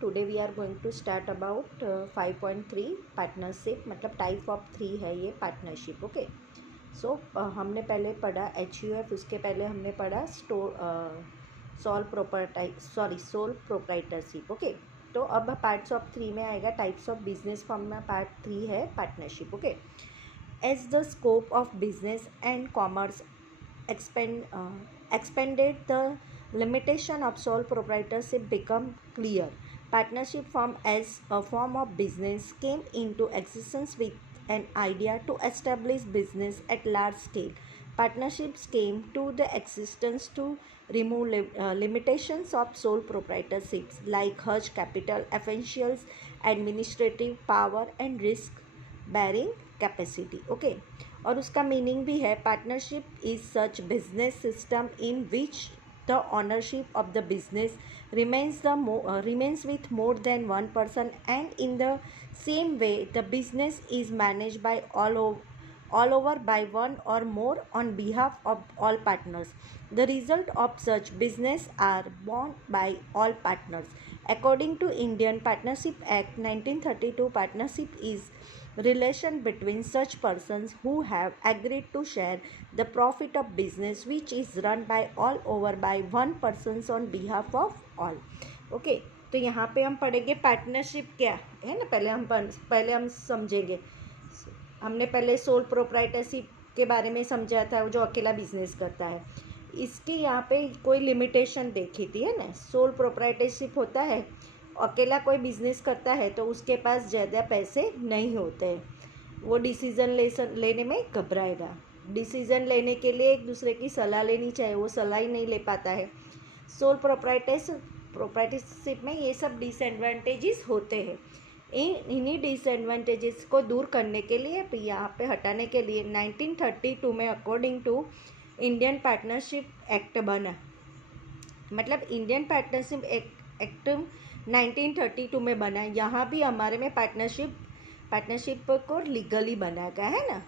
Today we are going to start about 5.3 partnership, मतलब type of 3 है ये partnership. Okay, सो हमने पहले पढ़ा HUF, उसके पहले हमने पढ़ा सोल प्रोप्राइटरशिप। ओके, तो अब पार्ट्स ऑफ 3 में आएगा टाइप्स ऑफ बिजनेस फॉर्म में पार्ट 3 है partnership. Okay, as the scope of business and commerce expanded, the limitation of sole proprietorship become clear. Partnership form as a form of business came into existence with an idea to establish business at large scale. Partnerships came to the existence to remove limitations of sole proprietorships like hush capital, essentials, administrative power and risk bearing capacity. Okay, और उसका meaning भी है partnership is such business system in which the ownership of the business remains with more than one person, and in the same way the business is managed by all over by one or more on behalf of all partners. The result of such business are borne by all partners. According to Indian Partnership Act 1932, partnership is relation between such persons who have agreed to share the profit of business which is run by all over by one person on behalf of all. Okay, तो यहाँ पे हम पढ़ेंगे partnership क्या है ना, पहले हम समझेंगे। हमने पहले सोल प्रोप्राइटरशिप के बारे में समझा था, जो अकेला बिजनेस करता है। इसकी यहाँ पे कोई लिमिटेशन देखी थी, है ना। सोल प्रोप्राइटरशिप होता है, अकेला कोई बिजनेस करता है तो उसके पास ज़्यादा पैसे नहीं होते, वो डिसीज़न लेने में घबराएगा। डिसीज़न लेने के लिए एक दूसरे की सलाह लेनी चाहिए, वो सलाह ही नहीं ले पाता है। सोल प्रोप्राइटरशिप में ये सब डिसएडवांटेजेस होते हैं। इन्हीं डिसएडवांटेजेस को दूर करने के लिए, यहाँ पे हटाने के लिए 1932 में according to Indian Partnership Act बना। मतलब इंडियन पार्टनरशिप एक्ट 1932 में बना। यहाँ भी हमारे में पार्टनरशिप को लीगली बनाया गया है ना।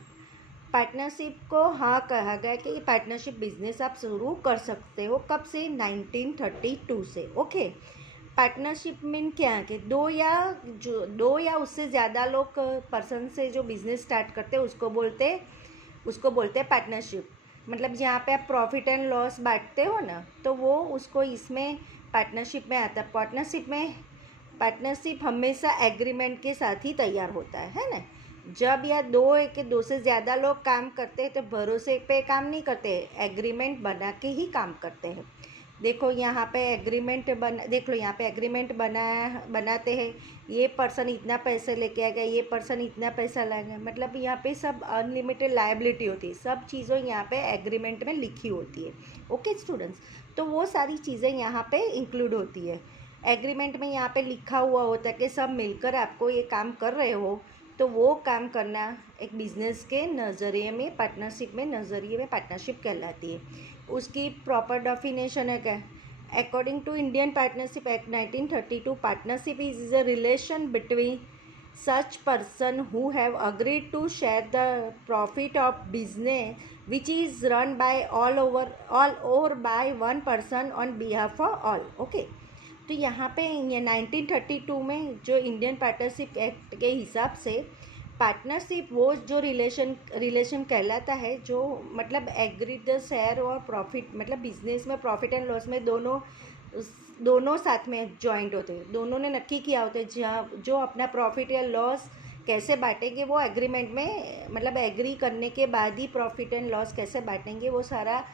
पार्टनरशिप को हाँ कहा गया कि ये पार्टनरशिप बिजनेस आप शुरू कर सकते हो। कब से? 1932 से। ओके, पार्टनरशिप मीन क्या है कि दो या उससे ज़्यादा लोग पर्सन से जो बिजनेस स्टार्ट करते हैं उसको बोलते हैं पार्टनरशिप। मतलब जहाँ पे आप प्रॉफिट एंड लॉस बांटते हो ना, तो वो उसको इसमें पार्टनरशिप में आता है। पार्टनरशिप हमेशा एग्रीमेंट के साथ ही तैयार होता है ना। जब या दो से ज़्यादा लोग काम करते हैं तो भरोसे पे काम नहीं करते, एग्रीमेंट बना के ही काम करते हैं। देखो यहाँ पे एग्रीमेंट बनाते हैं, ये पर्सन इतना पैसे लेके आएगा, ये पर्सन इतना पैसा लाएगा। मतलब यहाँ पे सब अनलिमिटेड लायबिलिटी होती है, सब चीज़ों यहाँ पे एग्रीमेंट में लिखी होती है। ओके स्टूडेंट्स, तो वो सारी चीज़ें यहाँ पे इंक्लूड होती है। एग्रीमेंट में यहाँ पे लिखा हुआ होता है कि सब मिलकर आपको ये काम कर रहे हो, तो वो काम करना एक बिजनेस के नज़रिए में, पार्टनरशिप में नज़रिए में पार्टनरशिप कहलाती है। उसकी प्रॉपर डेफिनेशन है क्या? According to Indian Partnership Act 1932, partnership is a relation between such person who have agreed to share the profit of business which is run by all over by one person on behalf of all. Okay, तो यहाँ पे 1932 में जो Indian Partnership act के हिसाब से partnership वो जो रिलेशन कहलाता है, जो मतलब एग्रीड द शेयर और प्रॉफिट, मतलब बिजनेस में प्रॉफिट एंड लॉस में दोनों साथ में जॉइंट होते हैं। दोनों ने नक्की किया होता है जहाँ जो अपना प्रॉफिट या लॉस कैसे बांटेंगे, वो एग्रीमेंट में, मतलब एग्री करने के बाद ही प्रॉफिट एंड लॉस कैसे बांटेंगे वो सारा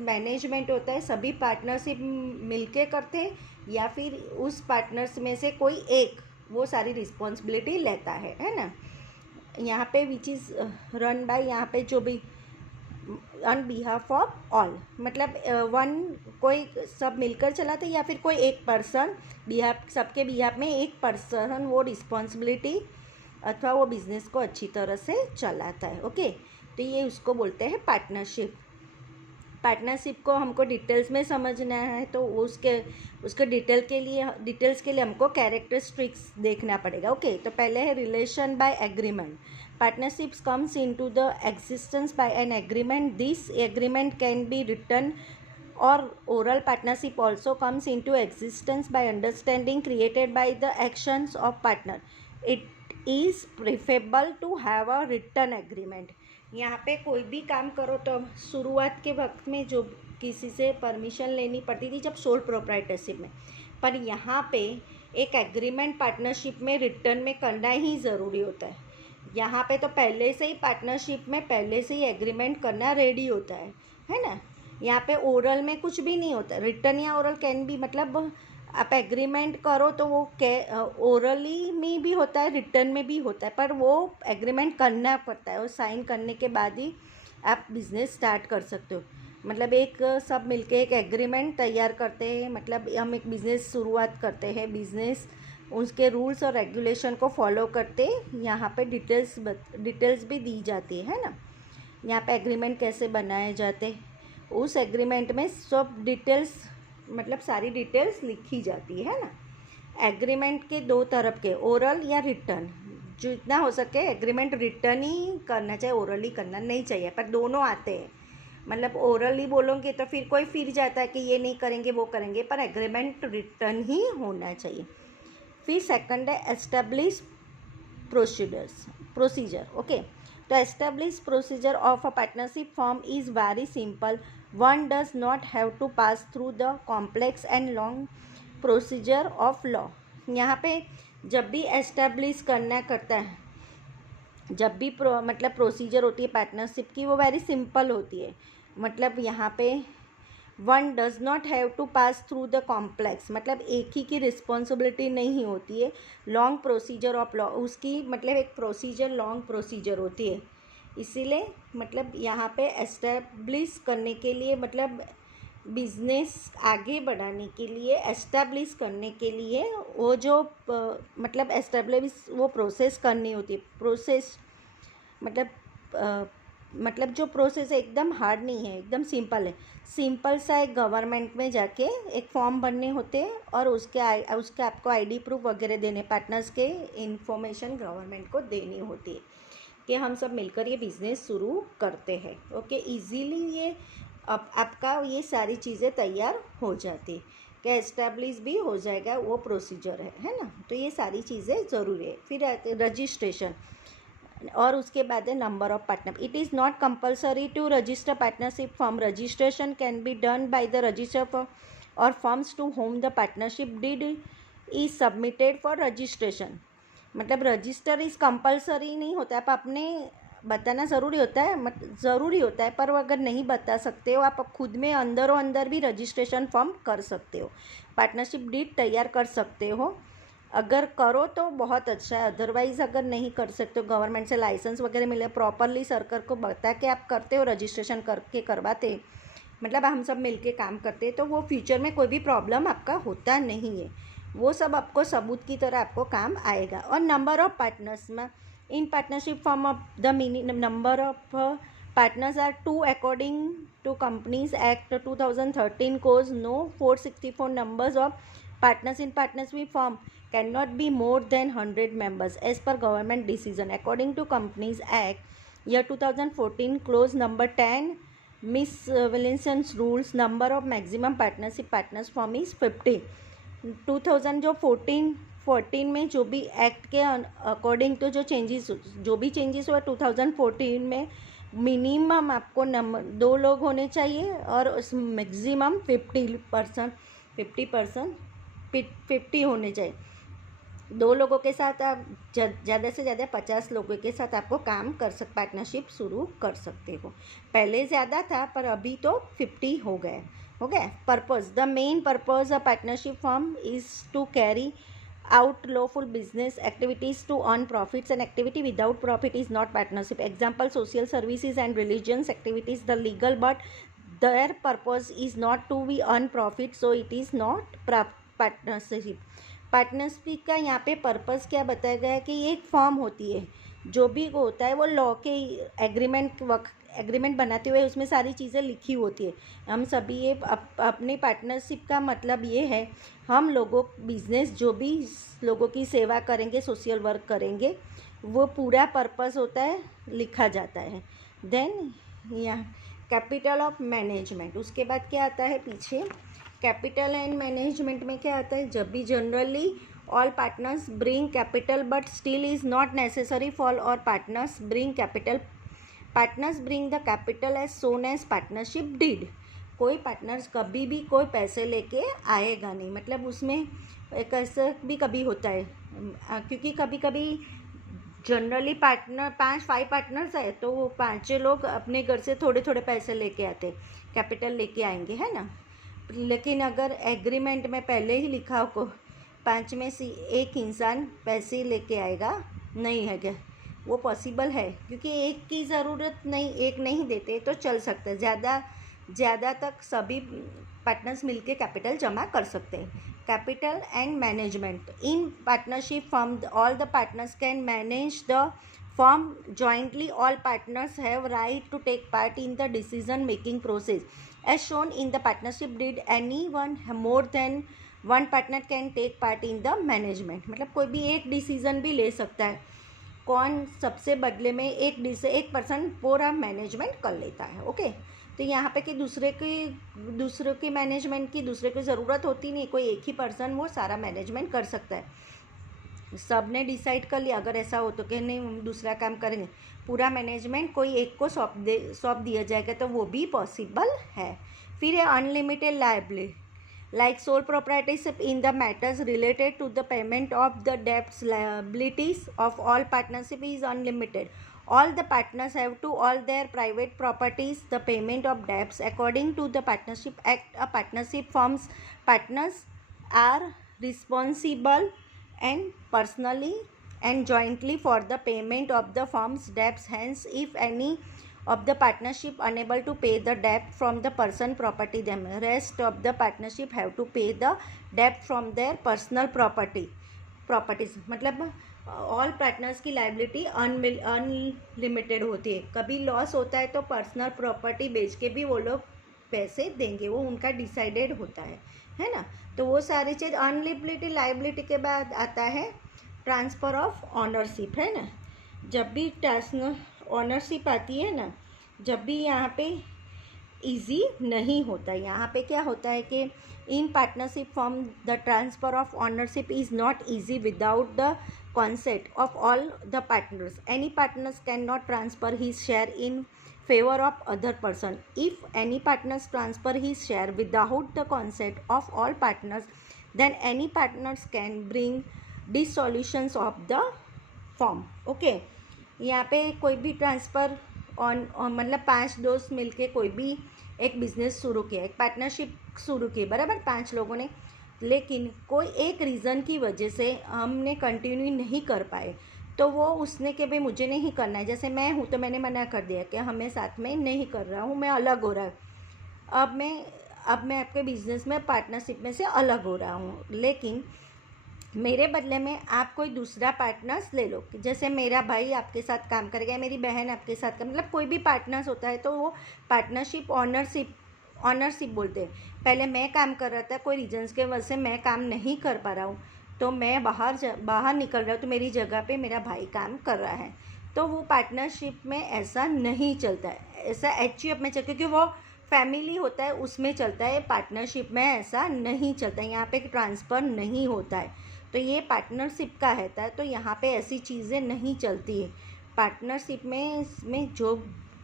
मैनेजमेंट होता है। सभी पार्टनरशिप मिलके करते हैं या फिर उस पार्टनर्स में से कोई एक वो सारी रिस्पॉन्सिबिलिटी लेता है ना। यहाँ पे विच इज़ रन बाय, यहाँ पे जो भी ऑन बिहाफ ऑफ ऑल, मतलब कोई सब मिलकर चलाते या फिर कोई एक पर्सन सबके बिहाफ में एक पर्सन वो रिस्पॉन्सिबिलिटी अथवा वो बिजनेस को अच्छी तरह से चलाता है। ओके, तो ये उसको बोलते हैं पार्टनरशिप। पार्टनरशिप को हमको डिटेल्स में समझना है तो उसके डिटेल्स के लिए हमको कैरेक्टरिस्टिक्स देखना पड़ेगा। ओके, तो पहले है relation by agreement. Partnerships comes into the existence by an agreement. This agreement can be written or oral partnership also comes into existence by understanding created by the actions of partner. It is preferable to have a written agreement. यहाँ पे कोई भी काम करो तो शुरुआत के वक्त में जो किसी से परमिशन लेनी पड़ती थी जब सोल प्रोप्राइटरशिप में, पर यहाँ पे एक एग्रीमेंट पार्टनरशिप में रिटर्न में करना ही ज़रूरी होता है. यहाँ पे तो पहले से ही पार्टनरशिप में पहले से ही एग्रीमेंट करना रेडी होता है ना. यहाँ पे ओरल में कुछ भी नहीं होता. रिटर्न या ओरल कैन भी, मतलब आप एग्रीमेंट करो तो वो ओरली में भी होता है, रिटर्न में भी होता है, पर वो एग्रीमेंट करना पड़ता है. वो साइन करने के बाद ही आप बिज़नेस स्टार्ट कर सकते हो. मतलब एक सब मिलके एक एग्रीमेंट तैयार करते हैं, मतलब हम एक बिज़नेस शुरुआत करते हैं. बिज़नेस उसके रूल्स और रेगुलेशन को फॉलो करते यहाँ पे डिटेल्स भी दी जाती है ना. यहाँ पे एग्रीमेंट कैसे बनाए जाते, उस एग्रीमेंट में सब डिटेल्स, मतलब सारी डिटेल्स लिखी जाती है ना. एग्रीमेंट के दो तरफ के, ओरल या रिटर्न, जितना हो सके एग्रीमेंट रिटर्न ही करना चाहिए, ओरली करना नहीं चाहिए, पर दोनों आते हैं. मतलब ओरली बोलोगे तो फिर कोई फिर जाता है कि ये नहीं करेंगे वो करेंगे, पर एग्रीमेंट रिटर्न ही होना चाहिए. फिर सेकंड है एस्टेब्लिश प्रोसीजर. ओके, तो establish procedure of a partnership form is very simple. One does not have to pass through the complex and long procedure of law. यहाँ पे जब भी एस्टेब्लिश करना करता है, जब भी मतलब प्रोसीजर होती है पार्टनरशिप की, वो वेरी सिंपल होती है. मतलब यहाँ पे one does not have to pass through the complex, मतलब एक ही की रिस्पॉन्सिबिलिटी नहीं होती है. लॉन्ग प्रोसीजर ऑफ लॉ, उसकी मतलब एक प्रोसीजर लॉन्ग प्रोसीजर होती है. इसीलिए मतलब यहाँ पे एस्टेब्लिश करने के लिए, मतलब बिज़नेस आगे बढ़ाने के लिए, एस्टेब्लिश करने के लिए वो जो मतलब एस्टेब्लिश वो प्रोसेस करनी होती है. प्रोसेस मतलब जो प्रोसेस है एकदम हार्ड नहीं है, एकदम सिंपल है. सिंपल सा एक गवर्नमेंट में जाके एक फॉर्म भरने होते हैं और उसके आपको आईडी प्रूफ वगैरह देने, पार्टनर्स के इंफॉर्मेशन गवर्नमेंट को देनी होती है कि हम सब मिलकर ये बिज़नेस शुरू करते हैं. ओके, इजीली ये आपका ये सारी चीज़ें तैयार हो जाती कि एस्टेब्लिश भी हो जाएगा, वो प्रोसीजर है ना. तो ये सारी चीज़ें ज़रूरी है. फिर रजिस्ट्रेशन, और उसके बाद है number of partner. It is not compulsory to register partnership form. Registration can be done by the register or firms to whom the partnership deed is submitted for registration. मतलब रजिस्टर इज़ कंपल्सरी नहीं होता है, आप अपने बताना ज़रूरी होता है, पर वो अगर नहीं बता सकते हो आप खुद में अंदर भी रजिस्ट्रेशन फॉर्म कर सकते हो, पार्टनरशिप डीड तैयार कर सकते हो. अगर करो तो बहुत अच्छा है, अदरवाइज़ अगर नहीं कर सकते हो, गवर्नमेंट से लाइसेंस वगैरह मिले, प्रॉपरली सरकार को बता के आप करते हो, रजिस्ट्रेशन करके करवाते, मतलब हम सब मिलके काम करते हैं, तो वो फ्यूचर में कोई भी प्रॉब्लम आपका होता नहीं है. वो सब आपको सबूत की तरह आपको काम आएगा. और नंबर ऑफ पार्टनर्स में in partnership form of the number of partners are 2 according to Companies Act 2013 clause no 464 numbers of partners in partnership firm cannot be more than 100 members as per government decision. According to Companies Act year 2014 clause number 10 miscellaneous rules, number of maximum partnership partners firm is 50. 2000 जो 14 में जो भी act के according तो जो भी changes हुआ 2014 में, मिनिमम आपको 2 लोग होने चाहिए और उस मैक्सिमम 50 होने चाहिए. 2 लोगों के साथ आप ज़्यादा से ज़्यादा 50 लोगों के साथ आपको काम पार्टनरशिप शुरू कर सकते हो. पहले ज़्यादा था पर अभी तो 50 हो गए. Purpose, the main purpose of partnership firm is to carry out lawful business activities to earn profits. And activity without profit is not partnership. Example, social services and religious activities, the legal, but their purpose is not to be earn profit, so it is not partnership. Partnership का यहाँ पे purpose क्या बताया गया है कि ये एक फॉर्म होती है, जो भी होता है वो लॉ के एग्रीमेंट बनाते हुए उसमें सारी चीज़ें लिखी होती है. हम सभी ये अपनी पार्टनरशिप का मतलब ये है, हम लोगों बिज़नेस जो भी लोगों की सेवा करेंगे, सोशल वर्क करेंगे, वो पूरा पर्पस होता है लिखा जाता है. देन यहाँ कैपिटल ऑफ मैनेजमेंट, उसके बाद क्या आता है पीछे, कैपिटल एंड मैनेजमेंट में क्या आता है, जब भी generally all partners bring capital but still is not necessary for all partners bring capital, partners bring the capital as soon as partnership did. कोई पार्टनर्स कभी भी कोई पैसे लेके आएगा नहीं, मतलब उसमें एक ऐसा भी कभी होता है, क्योंकि कभी कभी जनरली पार्टनर 5 पार्टनर्स है तो वो 5 लोग अपने घर से थोड़े थोड़े पैसे लेके आते, कैपिटल लेके आएंगे, है ना। लेकिन अगर एग्रीमेंट में पहले ही लिखा हो 5 में से एक इंसान पैसे लेके आएगा, नहीं है क्या, वो पॉसिबल है, क्योंकि एक की ज़रूरत नहीं, एक नहीं देते तो चल सकता है, ज़्यादा तक सभी पार्टनर्स मिलके कैपिटल जमा कर सकते हैं। Capital and management, in partnership firm all the partners can manage the firm jointly. All partners have right to take part in the decision making process as shown in the partnership deed. Anyone more than one partner can take part in the management, मतलब कोई भी एक decision भी ले सकता है, कौन सबसे बदले में एक पर्सन पूरा मैनेजमेंट कर लेता है। ओके, तो यहाँ पे कि दूसरे की मैनेजमेंट की दूसरे को ज़रूरत होती नहीं, कोई एक ही पर्सन वो सारा मैनेजमेंट कर सकता है। सब ने डिसाइड कर लिया अगर ऐसा हो तो कि नहीं दूसरा काम करेंगे, पूरा मैनेजमेंट कोई एक को सौंप दिया जाएगा तो वो भी पॉसिबल है। फिर है unlimited liability, like sole proprietorship in the matters related to the payment of the debts. Liabilities of all partnership is unlimited. All the partners have to all their private properties the payment of debts according to the Partnership Act. A partnership forms partners are responsible and personally and jointly for the payment of the firm's debts. Hence, if any of the partnership unable to pay the debt from the person property, them rest of the partnership have to pay the debt from their personal properties। मतलब all partners की liability unlimited होती है, कभी loss होता है तो personal property बेच के भी वो लोग पैसे देंगे, वो उनका डिसाइडेड होता है ना। तो वो सारी चीज़ अनलिमिटेड लाइबिलिटी के बाद आता है ट्रांसफ़र ऑफ ऑनरशिप, है ना। जब भी ऑनरशिप आती है ना, जब भी यहाँ पे इजी नहीं होता, यहाँ पे क्या होता है कि इन partnership form the transfer of ownership is not easy without the consent of all the partners. Any partners cannot transfer his share in favor of other person. If any partners transfer his share without the consent of all partners, then any partners can bring dissolutions of the firm. Okay, यहाँ पे कोई भी transfer मतलब 5 दोस्त मिलके कोई भी एक बिजनेस शुरू किया, एक पार्टनरशिप शुरू की, बराबर 5 लोगों ने, लेकिन कोई एक रीज़न की वजह से हमने कंटिन्यू नहीं कर पाए, तो वो उसने कि भाई मुझे नहीं करना है, जैसे मैं हूँ तो मैंने मना कर दिया कि हमें साथ में नहीं कर रहा हूँ, मैं अलग हो रहा हूँ, अब मैं आपके बिज़नेस में पार्टनरशिप में से अलग हो रहा हूँ, लेकिन मेरे बदले में आप कोई दूसरा पार्टनर्स ले लो, जैसे मेरा भाई आपके साथ काम करेगा, मेरी बहन आपके साथ मतलब कोई भी पार्टनर्स होता है तो वो पार्टनरशिप ऑनरशिप बोलते हैं। पहले मैं काम कर रहा था, कोई रीजन्स के वजह से मैं काम नहीं कर पा रहा हूँ, तो मैं बाहर निकल रहा हूँ, तो मेरी जगह पे मेरा भाई काम कर रहा है, तो वो पार्टनरशिप में ऐसा नहीं चलता है, ऐसा एचयूएफ में चलता, क्योंकि वो फैमिली होता है उसमें चलता है, पार्टनरशिप में ऐसा नहीं चलता, यहाँ पे ट्रांसफ़र नहीं होता है, तो ये पार्टनरशिप का रहता है, तो यहाँ पे ऐसी चीज़ें नहीं चलती है। पार्टनरशिप में जो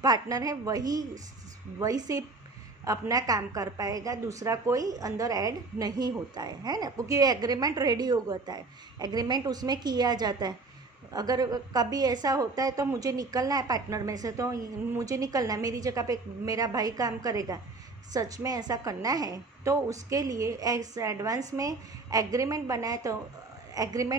पार्टनर है वही सिर्फ अपना काम कर पाएगा, दूसरा कोई अंदर ऐड नहीं होता है ना, क्योंकि एग्रीमेंट रेडी हो जाता है, एग्रीमेंट उसमें किया जाता है। अगर कभी ऐसा होता है तो मुझे निकलना है पार्टनर में से, तो मुझे निकलना है, मेरी जगह पे मेरा भाई काम करेगा, सच में ऐसा करना है तो उसके लिए एडवांस में एग्रीमेंट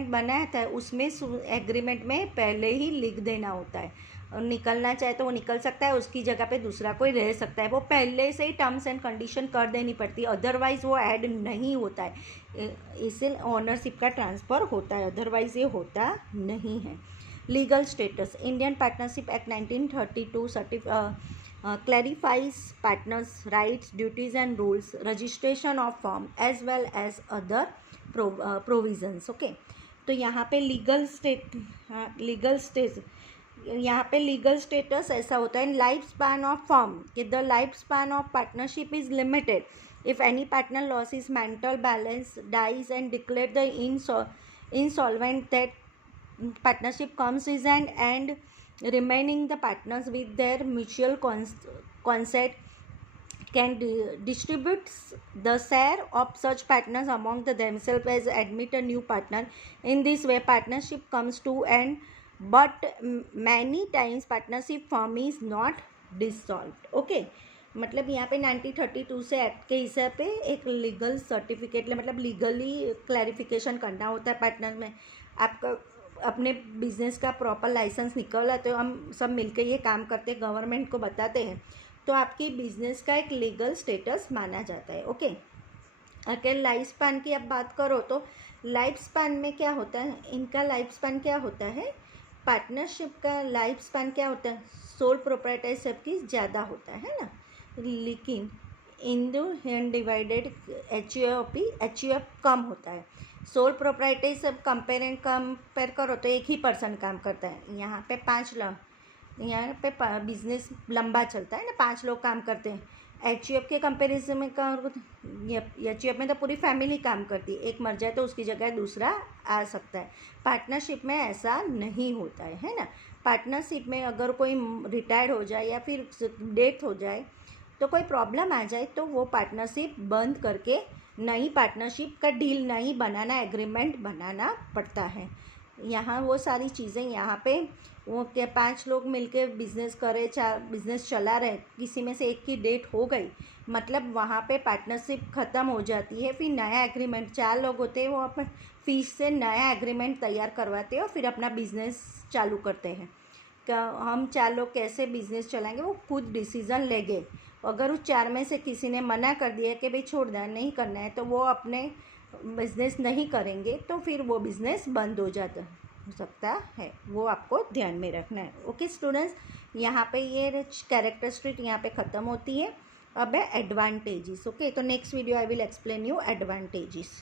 बनाया था, उसमें एग्रीमेंट में पहले ही लिख देना होता है, निकलना चाहे तो वो निकल सकता है, उसकी जगह पे दूसरा कोई रह सकता है, वो पहले से ही टर्म्स एंड कंडीशन कर देनी पड़ती है, अदरवाइज़ वो ऐड नहीं होता है, इससे ऑनरशिप का ट्रांसफ़र होता है, अदरवाइज़ ये होता नहीं है। Legal status, Indian Partnership Act 1932 clarifies partners' rights, duties and rules, registration of firm as well as other provisions. Okay, तो यहाँ पे लीगल स्टेट यहाँ पे लीगल स्टेटस ऐसा होता है, लाइफ स्पैन ऑफ फर्म कि the life span of partnership is limited if any partner loses his mental balance dies and declare the insolvent, that partnership comes is an end, remaining the partners with their mutual consent can distribute the share of such partners among themselves as admit a new partner. In this way partnership comes to end, but many times partnership firm is not dissolved. Okay, मतलब यहाँ पे 1932 से act के हिसाब पे एक legal certificate मतलब legally clarification करना होता है पार्टनर में। आपका अपने बिजनेस का प्रॉपर लाइसेंस निकला तो हम सब मिलकर ये काम करते हैं, गवर्नमेंट को बताते हैं, तो आपकी बिजनेस का एक लीगल स्टेटस माना जाता है। ओके, अगर लाइफ स्पैन की अब बात करो तो लाइफ स्पैन में क्या होता है, इनका लाइफ स्पैन क्या होता है, पार्टनरशिप का लाइफ स्पैन क्या होता है, सोल प्रोप्राइटरशिप की ज़्यादा होता है ना, लेकिन हैंड डिवाइडेड एच कम होता है। सोल प्रोप्राइटरशिप कंपेयर करो तो एक ही पर्सन काम करता है, यहाँ पे 5 लोग, यहाँ पे बिजनेस लंबा चलता है ना, 5 लोग काम करते हैं। एच के कंपेरिजन में एच में तो पूरी फैमिली काम करती है, एक मर जाए तो उसकी जगह दूसरा आ सकता है। पार्टनरशिप में ऐसा नहीं होता है ना। पार्टनरशिप में अगर कोई रिटायर्ड हो जाए या फिर डेथ हो जाए तो कोई प्रॉब्लम आ जाए तो वो पार्टनरशिप बंद करके नई पार्टनरशिप का डील नहीं बनाना, एग्रीमेंट बनाना पड़ता है। यहाँ वो सारी चीज़ें यहाँ पे वो क्या 5 लोग मिलके बिजनेस करे, बिजनेस चला रहे, किसी में से एक की डेट हो गई मतलब वहाँ पे पार्टनरशिप ख़त्म हो जाती है। फिर नया एग्रीमेंट, 4 लोग होते हैं वो अपने फीस से नया एग्रीमेंट तैयार करवाते हैं और फिर अपना बिजनेस चालू करते हैं। हम 4 लोग कैसे बिजनेस चलाएंगे वो खुद डिसीज़न लेंगे। अगर उस 4 में से किसी ने मना कर दिया कि भाई छोड़ देना, नहीं करना है, तो वो अपने बिजनेस नहीं करेंगे तो फिर वो बिज़नेस बंद हो सकता है। वो आपको ध्यान में रखना है। ओके स्टूडेंट्स, यहाँ पे ये कैरेक्टरिस्टिक यहाँ पे ख़त्म होती है। अब है एडवांटेजेस। ओके, तो next video I will explain you advantages.